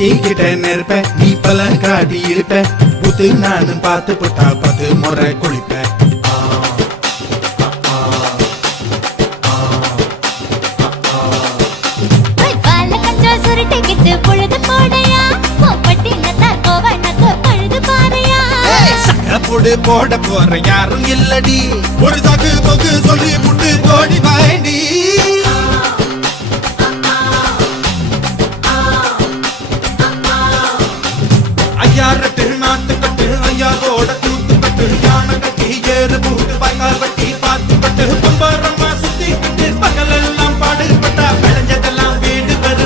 ஒத்திக்கிட்ட நெருப்ப நீ பல காட்டி இருப்ப புத்து நானும் பார்த்து புட்டா 10 முறை குளிப்ப போட போற யாரும் இல்லடி ஒரு சாக்கு போக்கு சொல்லி புட்டு ஓடி வாண்டி